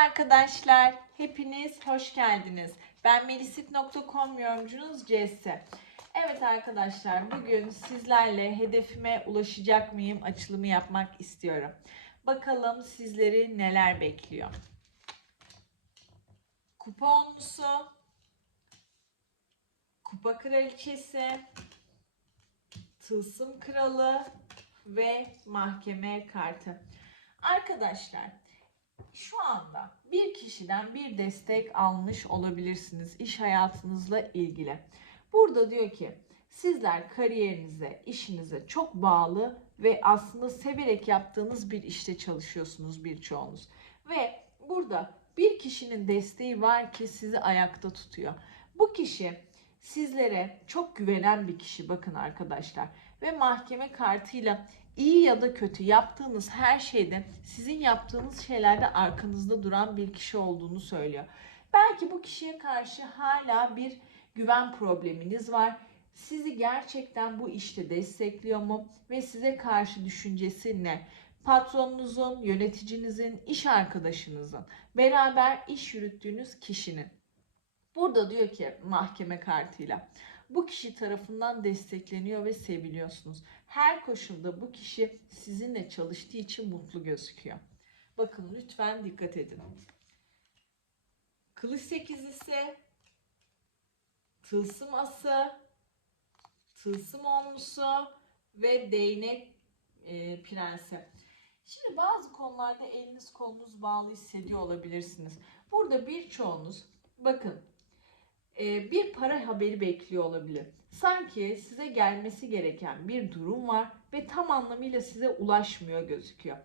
arkadaşlar, hepiniz hoş geldiniz. Ben melisit.com yorumcunuz CS. Evet arkadaşlar, bugün sizlerle hedefime ulaşacak mıyım açılımı yapmak istiyorum. Bakalım sizleri neler bekliyor. Kupa onlusu, kupa kraliçesi, tılsım kralı ve mahkeme kartı. Arkadaşlar, şu anda bir kişiden bir destek almış olabilirsiniz iş hayatınızla ilgili. Burada diyor ki sizler kariyerinize, işinize çok bağlı ve aslında severek yaptığınız bir işte çalışıyorsunuz birçoğunuz. Ve burada bir kişinin desteği var ki sizi ayakta tutuyor. Bu kişi sizlere çok güvenen bir kişi bakın arkadaşlar ve mahkeme kartıyla iyi ya da kötü yaptığınız her şeyde sizin yaptığınız şeylerde arkanızda duran bir kişi olduğunu söylüyor. Belki bu kişiye karşı hala bir güven probleminiz var. Sizi gerçekten bu işte destekliyor mu ve size karşı düşüncesi ne? Patronunuzun, yöneticinizin, iş arkadaşınızın, beraber iş yürüttüğünüz kişinin. Burada diyor ki mahkeme kartıyla bu kişi tarafından destekleniyor ve seviliyorsunuz. Her koşulda bu kişi sizinle çalıştığı için mutlu gözüküyor. Bakın lütfen dikkat edin. Kılıç sekizlisi, tılsım ası, tılsım onlusu ve değnek e, prensi. Şimdi bazı konularda eliniz kolunuz bağlı hissediyor olabilirsiniz. Burada birçoğunuz bakın bir para haberi bekliyor olabilir. Sanki size gelmesi gereken bir durum var ve tam anlamıyla size ulaşmıyor gözüküyor.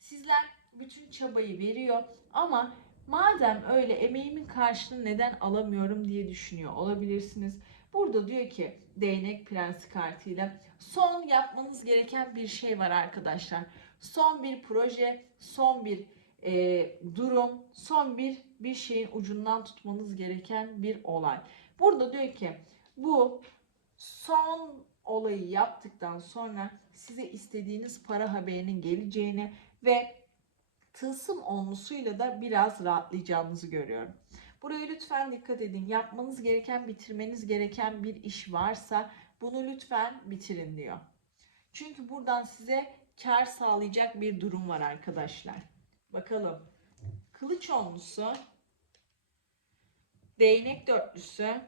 Sizler bütün çabayı veriyor ama madem öyle emeğimin karşılığını neden alamıyorum diye düşünüyor olabilirsiniz. Burada diyor ki değnek prensi kartıyla son yapmanız gereken bir şey var arkadaşlar. Son bir proje, son bir e, durum, son bir bir şeyin ucundan tutmanız gereken bir olay. Burada diyor ki bu son olayı yaptıktan sonra size istediğiniz para haberinin geleceğini ve tılsım onlusuyla da biraz rahatlayacağınızı görüyorum. Buraya lütfen dikkat edin. Yapmanız gereken, bitirmeniz gereken bir iş varsa bunu lütfen bitirin diyor. Çünkü buradan size kar sağlayacak bir durum var arkadaşlar. Bakalım. Kılıç onlusu, değnek dörtlüsü,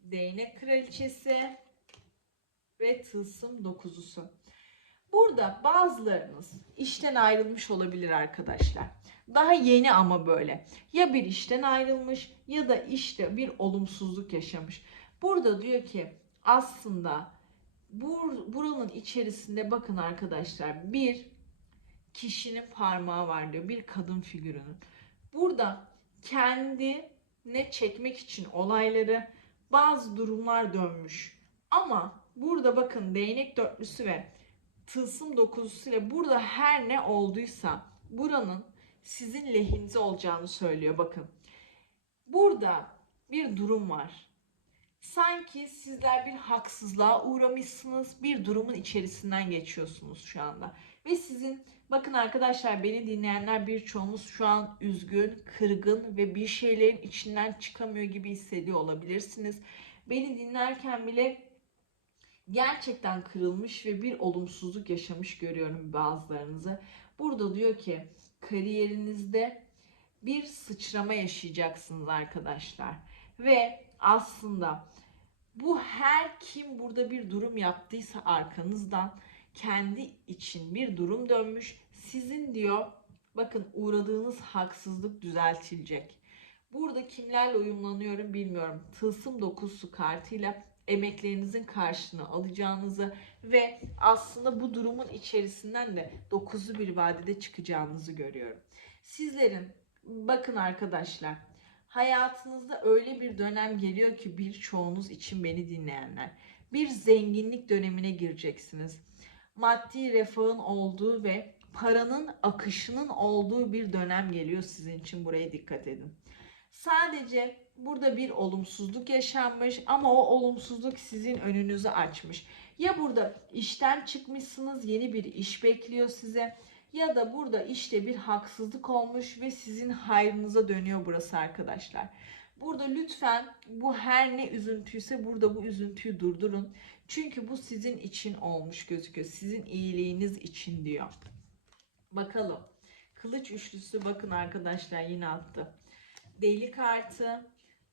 değnek kraliçesi ve tılsım dokuzusu. Burada bazılarınız işten ayrılmış olabilir arkadaşlar. Daha yeni ama böyle. Ya bir işten ayrılmış ya da işte bir olumsuzluk yaşamış. Burada diyor ki aslında bur, buranın içerisinde bakın arkadaşlar bir kişinin parmağı var diyor. Bir kadın figürünün. Burada kendi ne çekmek için olayları bazı durumlar dönmüş. Ama burada bakın değnek dörtlüsü ve tılsım dokuzusu ile burada her ne olduysa buranın sizin lehinize olacağını söylüyor bakın. Burada bir durum var. Sanki sizler bir haksızlığa uğramışsınız, bir durumun içerisinden geçiyorsunuz şu anda. Ve sizin bakın arkadaşlar beni dinleyenler birçoğunuz şu an üzgün, kırgın ve bir şeylerin içinden çıkamıyor gibi hissediyor olabilirsiniz. Beni dinlerken bile gerçekten kırılmış ve bir olumsuzluk yaşamış görüyorum bazılarınızı. Burada diyor ki kariyerinizde bir sıçrama yaşayacaksınız arkadaşlar. Ve aslında bu her kim burada bir durum yaptıysa arkanızdan kendi için bir durum dönmüş. Sizin diyor bakın uğradığınız haksızlık düzeltilecek. Burada kimlerle uyumlanıyorum bilmiyorum. Tılsım dokusu kartıyla emeklerinizin karşılığını alacağınızı ve aslında bu durumun içerisinden de dokuzlu bir vadede çıkacağınızı görüyorum. Sizlerin bakın arkadaşlar hayatınızda öyle bir dönem geliyor ki birçoğunuz için beni dinleyenler bir zenginlik dönemine gireceksiniz. Maddi refahın olduğu ve paranın akışının olduğu bir dönem geliyor sizin için buraya dikkat edin. Sadece burada bir olumsuzluk yaşanmış ama o olumsuzluk sizin önünüzü açmış. Ya burada işten çıkmışsınız, yeni bir iş bekliyor size ya da burada işte bir haksızlık olmuş ve sizin hayrınıza dönüyor burası arkadaşlar. Burada lütfen bu her ne üzüntüyse burada bu üzüntüyü durdurun. Çünkü bu sizin için olmuş gözüküyor. Sizin iyiliğiniz için diyor. Bakalım. Kılıç üçlüsü bakın arkadaşlar yine attı. Deli kartı,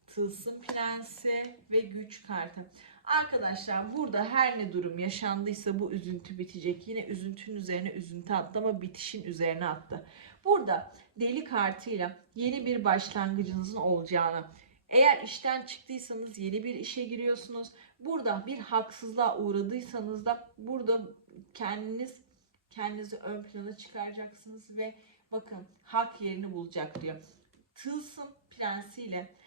tılsım prensi ve güç kartı. Arkadaşlar burada her ne durum yaşandıysa bu üzüntü bitecek. Yine üzüntünün üzerine üzüntü attı ama bitişin üzerine attı. Burada deli kartıyla yeni bir başlangıcınızın olacağını, eğer işten çıktıysanız yeni bir işe giriyorsunuz. Burada bir haksızlığa uğradıysanız da burada kendiniz kendinizi ön plana çıkaracaksınız ve bakın hak yerini bulacak diyor. Tılsım prensiyle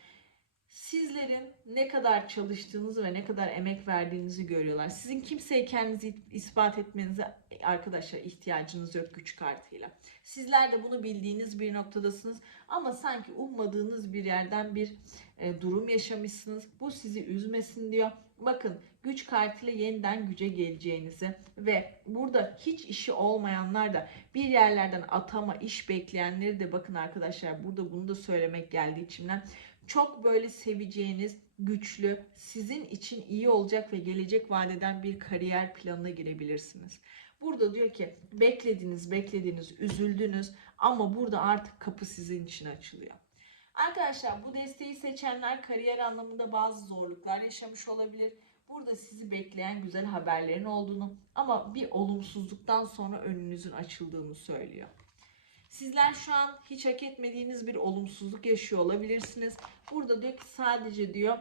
sizlerin ne kadar çalıştığınızı ve ne kadar emek verdiğinizi görüyorlar. Sizin kimseye kendinizi ispat etmenize arkadaşlar ihtiyacınız yok güç kartıyla. Sizler de bunu bildiğiniz bir noktadasınız ama sanki ummadığınız bir yerden bir e, durum yaşamışsınız. Bu sizi üzmesin diyor. Bakın güç kartıyla yeniden güce geleceğinizi ve burada hiç işi olmayanlar da bir yerlerden atama iş bekleyenleri de bakın arkadaşlar burada bunu da söylemek geldi içimden çok böyle seveceğiniz, güçlü, sizin için iyi olacak ve gelecek vadeden bir kariyer planına girebilirsiniz. Burada diyor ki beklediniz, beklediniz, üzüldünüz ama burada artık kapı sizin için açılıyor. Arkadaşlar bu desteği seçenler kariyer anlamında bazı zorluklar yaşamış olabilir. Burada sizi bekleyen güzel haberlerin olduğunu ama bir olumsuzluktan sonra önünüzün açıldığını söylüyor. Sizler şu an hiç hak etmediğiniz bir olumsuzluk yaşıyor olabilirsiniz. Burada diyor ki sadece diyor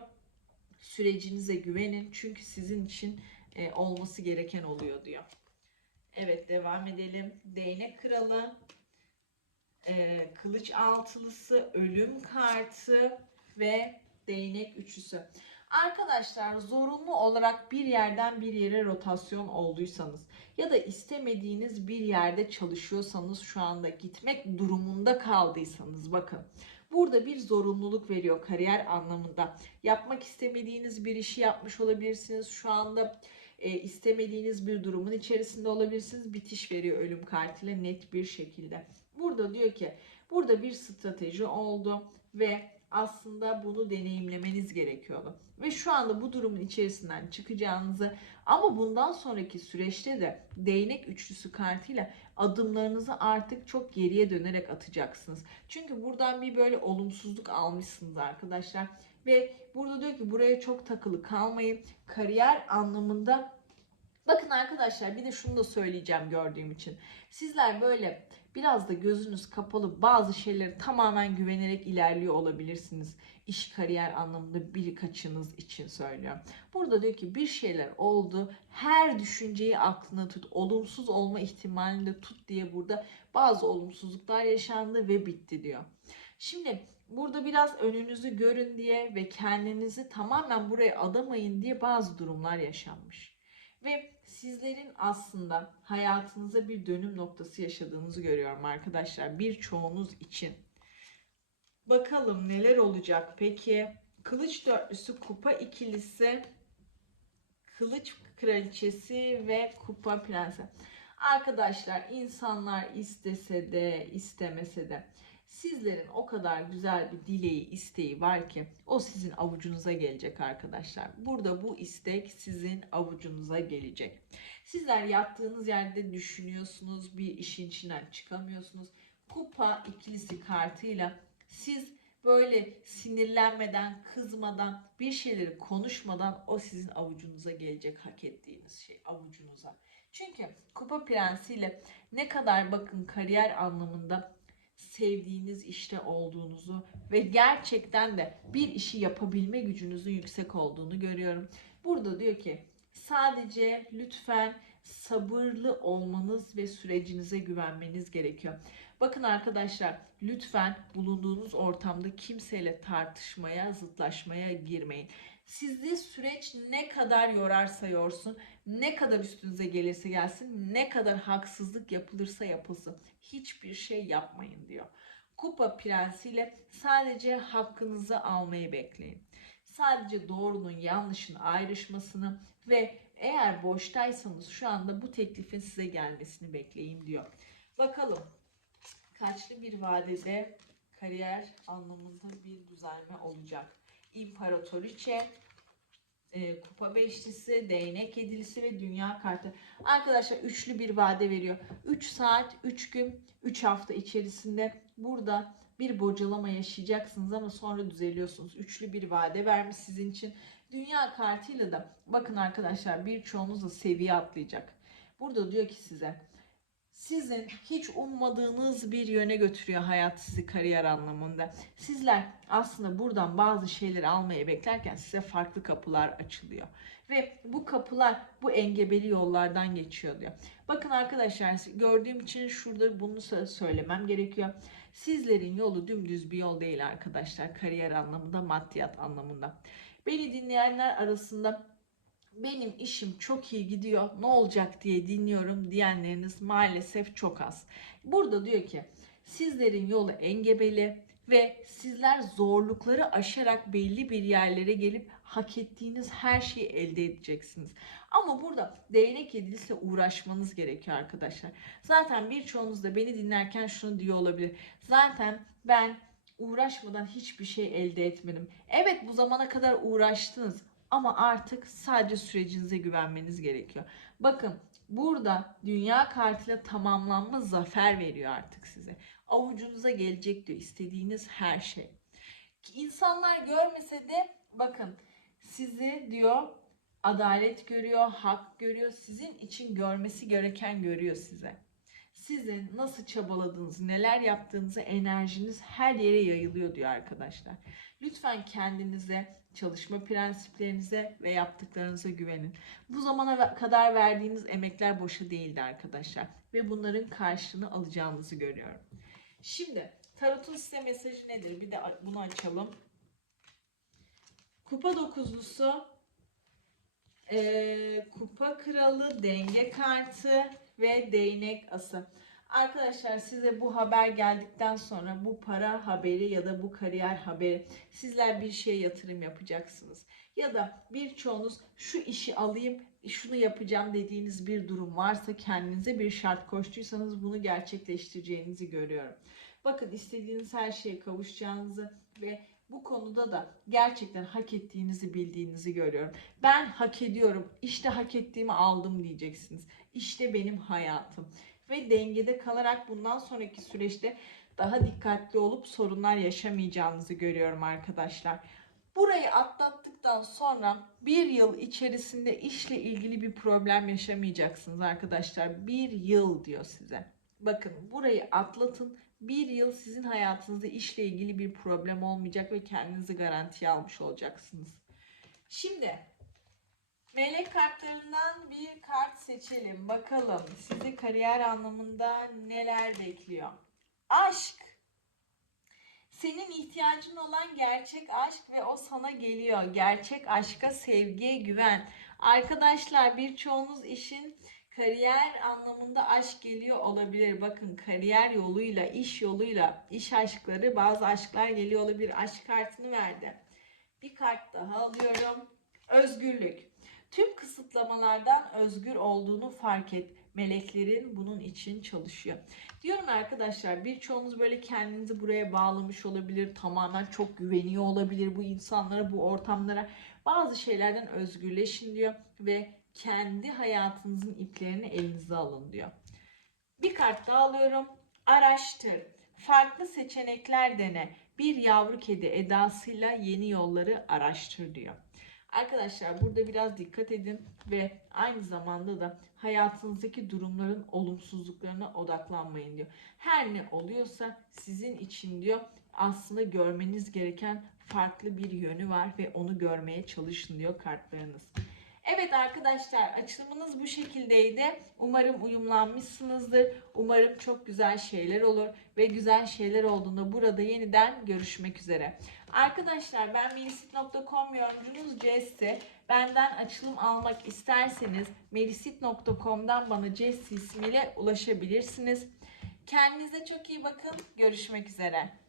sürecinize güvenin. Çünkü sizin için e, olması gereken oluyor diyor. Evet devam edelim. Değnek kralı, e, kılıç altılısı, ölüm kartı ve değnek üçlüsü. Arkadaşlar zorunlu olarak bir yerden bir yere rotasyon olduysanız ya da istemediğiniz bir yerde çalışıyorsanız şu anda gitmek durumunda kaldıysanız bakın burada bir zorunluluk veriyor kariyer anlamında. Yapmak istemediğiniz bir işi yapmış olabilirsiniz. Şu anda e, istemediğiniz bir durumun içerisinde olabilirsiniz. Bitiş veriyor ölüm kartıyla net bir şekilde. Burada diyor ki burada bir strateji oldu ve aslında bunu deneyimlemeniz gerekiyordu. Ve şu anda bu durumun içerisinden çıkacağınızı ama bundan sonraki süreçte de değnek üçlüsü kartıyla adımlarınızı artık çok geriye dönerek atacaksınız. Çünkü buradan bir böyle olumsuzluk almışsınız arkadaşlar. Ve burada diyor ki buraya çok takılı kalmayın. Kariyer anlamında Bakın arkadaşlar bir de şunu da söyleyeceğim gördüğüm için. Sizler böyle biraz da gözünüz kapalı bazı şeyleri tamamen güvenerek ilerliyor olabilirsiniz. İş kariyer anlamında birkaçınız için söylüyorum. Burada diyor ki bir şeyler oldu. Her düşünceyi aklına tut. Olumsuz olma ihtimalini de tut diye burada bazı olumsuzluklar yaşandı ve bitti diyor. Şimdi burada biraz önünüzü görün diye ve kendinizi tamamen buraya adamayın diye bazı durumlar yaşanmış. Ve sizlerin aslında hayatınıza bir dönüm noktası yaşadığınızı görüyorum arkadaşlar. Birçoğunuz için. Bakalım neler olacak peki? Kılıç dörtlüsü, kupa ikilisi, kılıç kraliçesi ve kupa prensi. Arkadaşlar insanlar istese de istemese de Sizlerin o kadar güzel bir dileği, isteği var ki o sizin avucunuza gelecek arkadaşlar. Burada bu istek sizin avucunuza gelecek. Sizler yattığınız yerde düşünüyorsunuz, bir işin içinden çıkamıyorsunuz. Kupa ikilisi kartıyla siz böyle sinirlenmeden, kızmadan, bir şeyleri konuşmadan o sizin avucunuza gelecek hak ettiğiniz şey avucunuza. Çünkü kupa prensiyle ne kadar bakın kariyer anlamında sevdiğiniz işte olduğunuzu ve gerçekten de bir işi yapabilme gücünüzün yüksek olduğunu görüyorum. Burada diyor ki sadece lütfen sabırlı olmanız ve sürecinize güvenmeniz gerekiyor. Bakın arkadaşlar lütfen bulunduğunuz ortamda kimseyle tartışmaya, zıtlaşmaya girmeyin. Sizi süreç ne kadar yorarsa yorsun, ne kadar üstünüze gelirse gelsin, ne kadar haksızlık yapılırsa yapılsın. Hiçbir şey yapmayın diyor. Kupa prensiyle sadece hakkınızı almayı bekleyin. Sadece doğrunun yanlışın ayrışmasını ve eğer boştaysanız şu anda bu teklifin size gelmesini bekleyin diyor. Bakalım kaçlı bir vadede kariyer anlamında bir düzelme olacak. İmparatoriçe, e, kupa beşlisi, değnek yedilisi ve dünya kartı. Arkadaşlar üçlü bir vade veriyor. 3 saat, 3 gün, 3 hafta içerisinde burada bir bocalama yaşayacaksınız ama sonra düzeliyorsunuz. Üçlü bir vade vermiş sizin için. Dünya kartıyla da bakın arkadaşlar birçoğunuz da seviye atlayacak. Burada diyor ki size sizin hiç ummadığınız bir yöne götürüyor hayat sizi kariyer anlamında. Sizler aslında buradan bazı şeyleri almaya beklerken size farklı kapılar açılıyor. Ve bu kapılar bu engebeli yollardan geçiyor diyor. Bakın arkadaşlar gördüğüm için şurada bunu sö- söylemem gerekiyor. Sizlerin yolu dümdüz bir yol değil arkadaşlar. Kariyer anlamında, maddiyat anlamında. Beni dinleyenler arasında benim işim çok iyi gidiyor ne olacak diye dinliyorum diyenleriniz maalesef çok az. Burada diyor ki sizlerin yolu engebeli ve sizler zorlukları aşarak belli bir yerlere gelip hak ettiğiniz her şeyi elde edeceksiniz. Ama burada değnek yedilse uğraşmanız gerekiyor arkadaşlar. Zaten birçoğunuz da beni dinlerken şunu diyor olabilir. Zaten ben uğraşmadan hiçbir şey elde etmedim. Evet bu zamana kadar uğraştınız ama artık sadece sürecinize güvenmeniz gerekiyor. Bakın burada dünya kartıyla tamamlanma zafer veriyor artık size. Avucunuza gelecek diyor istediğiniz her şey. İnsanlar görmese de bakın sizi diyor adalet görüyor, hak görüyor. Sizin için görmesi gereken görüyor size. Sizin nasıl çabaladığınızı, neler yaptığınızı, enerjiniz her yere yayılıyor diyor arkadaşlar. Lütfen kendinize, çalışma prensiplerinize ve yaptıklarınıza güvenin. Bu zamana kadar verdiğiniz emekler boşa değildi arkadaşlar. Ve bunların karşılığını alacağınızı görüyorum. Şimdi tarotun size mesajı nedir? Bir de bunu açalım. Kupa dokuzlusu, eee, kupa kralı, denge kartı ve değnek ası. Arkadaşlar size bu haber geldikten sonra bu para haberi ya da bu kariyer haberi sizler bir şeye yatırım yapacaksınız. Ya da birçoğunuz şu işi alayım, şunu yapacağım dediğiniz bir durum varsa kendinize bir şart koştuysanız bunu gerçekleştireceğinizi görüyorum. Bakın istediğiniz her şeye kavuşacağınızı ve bu konuda da gerçekten hak ettiğinizi bildiğinizi görüyorum. Ben hak ediyorum, işte hak ettiğimi aldım diyeceksiniz. İşte benim hayatım ve dengede kalarak bundan sonraki süreçte daha dikkatli olup sorunlar yaşamayacağınızı görüyorum arkadaşlar. Burayı atlattıktan sonra bir yıl içerisinde işle ilgili bir problem yaşamayacaksınız arkadaşlar. Bir yıl diyor size. Bakın burayı atlatın. Bir yıl sizin hayatınızda işle ilgili bir problem olmayacak ve kendinizi garantiye almış olacaksınız. Şimdi Melek kartlarından bir kart seçelim. Bakalım sizi kariyer anlamında neler bekliyor. Aşk. Senin ihtiyacın olan gerçek aşk ve o sana geliyor. Gerçek aşka, sevgiye güven. Arkadaşlar birçoğunuz işin kariyer anlamında aşk geliyor olabilir. Bakın kariyer yoluyla, iş yoluyla, iş aşkları, bazı aşklar geliyor olabilir. Aşk kartını verdi. Bir kart daha alıyorum. Özgürlük. Tüm kısıtlamalardan özgür olduğunu fark et. Meleklerin bunun için çalışıyor. Diyorum arkadaşlar birçoğunuz böyle kendinizi buraya bağlamış olabilir. Tamamen çok güveniyor olabilir bu insanlara, bu ortamlara. Bazı şeylerden özgürleşin diyor ve kendi hayatınızın iplerini elinize alın diyor. Bir kart daha alıyorum. Araştır. Farklı seçenekler dene. Bir yavru kedi edasıyla yeni yolları araştır diyor. Arkadaşlar burada biraz dikkat edin ve aynı zamanda da hayatınızdaki durumların olumsuzluklarına odaklanmayın diyor. Her ne oluyorsa sizin için diyor aslında görmeniz gereken farklı bir yönü var ve onu görmeye çalışın diyor kartlarınız. Evet arkadaşlar açılımınız bu şekildeydi. Umarım uyumlanmışsınızdır. Umarım çok güzel şeyler olur ve güzel şeyler olduğunda burada yeniden görüşmek üzere. Arkadaşlar ben melisit.com yorumcunuz Jesse. Benden açılım almak isterseniz melisit.com'dan bana Jesse ismiyle ulaşabilirsiniz. Kendinize çok iyi bakın. Görüşmek üzere.